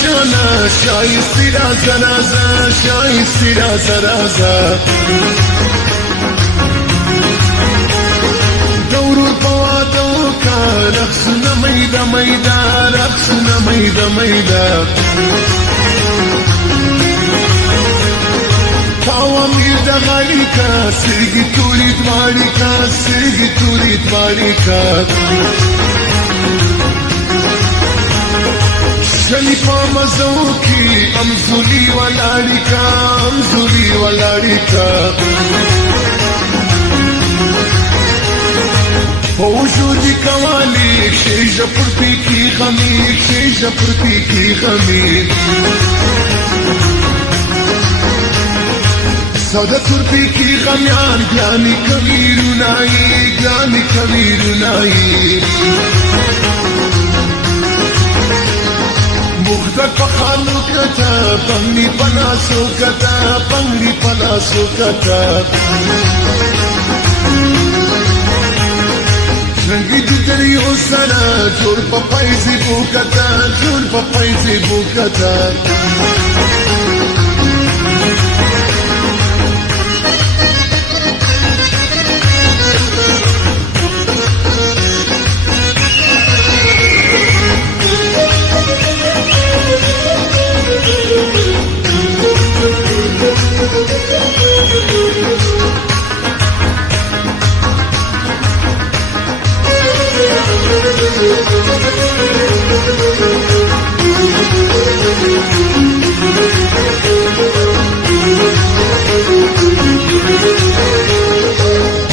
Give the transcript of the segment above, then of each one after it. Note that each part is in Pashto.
آشنا شایستی رازا رازا شایستی رازا رازا دورور پوادو کا رقصنا میدا میدا رقصنا میدا میدا تعوامیر دا غالی کا سرگی توری دواری کا سرگی توری دواری کا شلی پا مزو کی امزولی والاڑی کا امزولی والاڑی کا وجودی کوالی شیش پرتی کی خمیر شیش پرتی کی خمیر سودا ترتی کی غمیان گیانی کبیرونائی گیانی کبیرونائی مختک پخانو کتا پنگی پناسو کتا پنگی پناسو کتا رنگی دی دریو سرا جور پپایزی بوکتا جور پپایزی بوکتا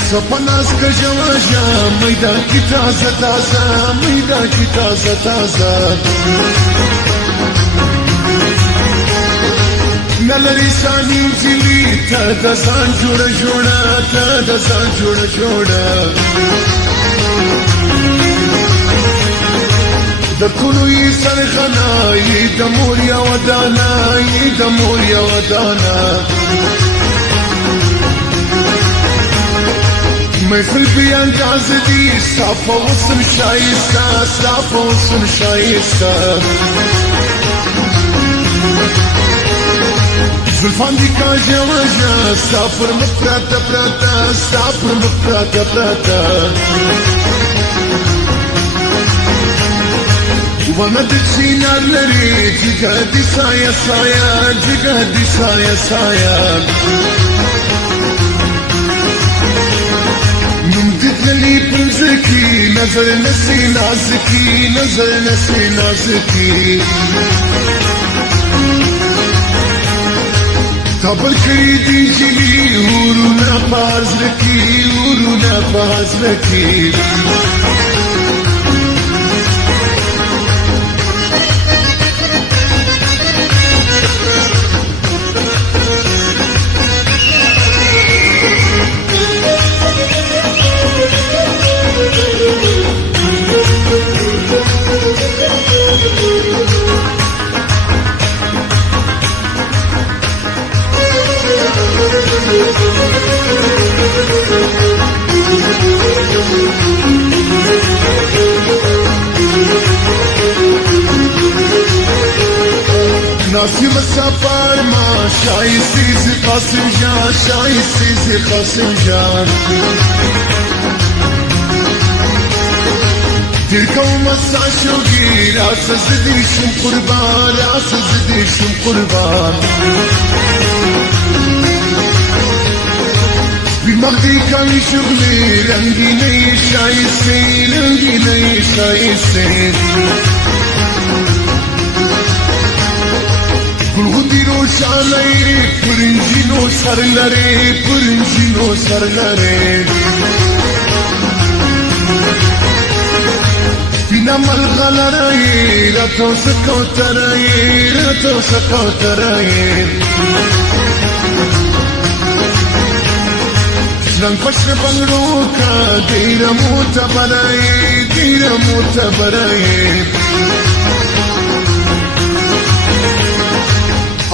سپناس کا جواجا میدان کی تازہ تازہ میدان کی تازہ تازہ نلری سانی جلی تا دسان جوڑا جوڑا تا دسان جوڑا جوڑا دکلوی سرخنا یہ دموریا ودانا یہ دموریا ودانا محفل بھی انداز دی صاف و حسن شائستہ صاف و حسن شائستہ زلفان دی کا جواجا سافر مپراتا پراتا سافر مپراتا پراتا وند چینار لری جگہ دی سایہ سایہ جگہ دی سایہ سایہ نمتدلی پرزکی نظر نسی نازکی نظر نسی نازکی تبر کری دی جلی اورونا پاز رکی اورونا پاز رکی ناسم سفر ما شایستی ز قاسم جان شایستی ز قاسم جان دل کو مسا شوگی راس زدیشم قربان راس زدیشم قربان بیمقدی کمی شغلی رنگی نئی شایستی رنگی نئی شایستی گلگودی روشانه پرنجینو سر لره پرنجینو سر لره بینا ملغلره راتو سکوتره راتو سکوتره شلنگ پشت بنگلو کا دیر معتبره دیر معتبره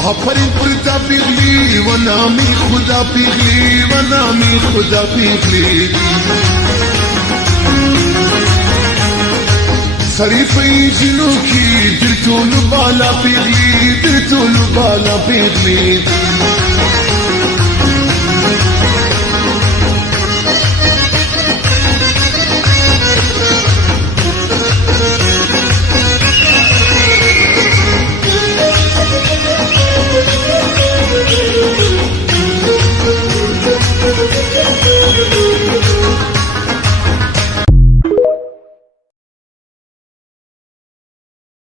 آفرین پرتا پیغلی و نامی خدا پیغلی و نامی خدا پیغلی خريفي جنوكي درتو البالا بيغلي درتو البالا بيغلي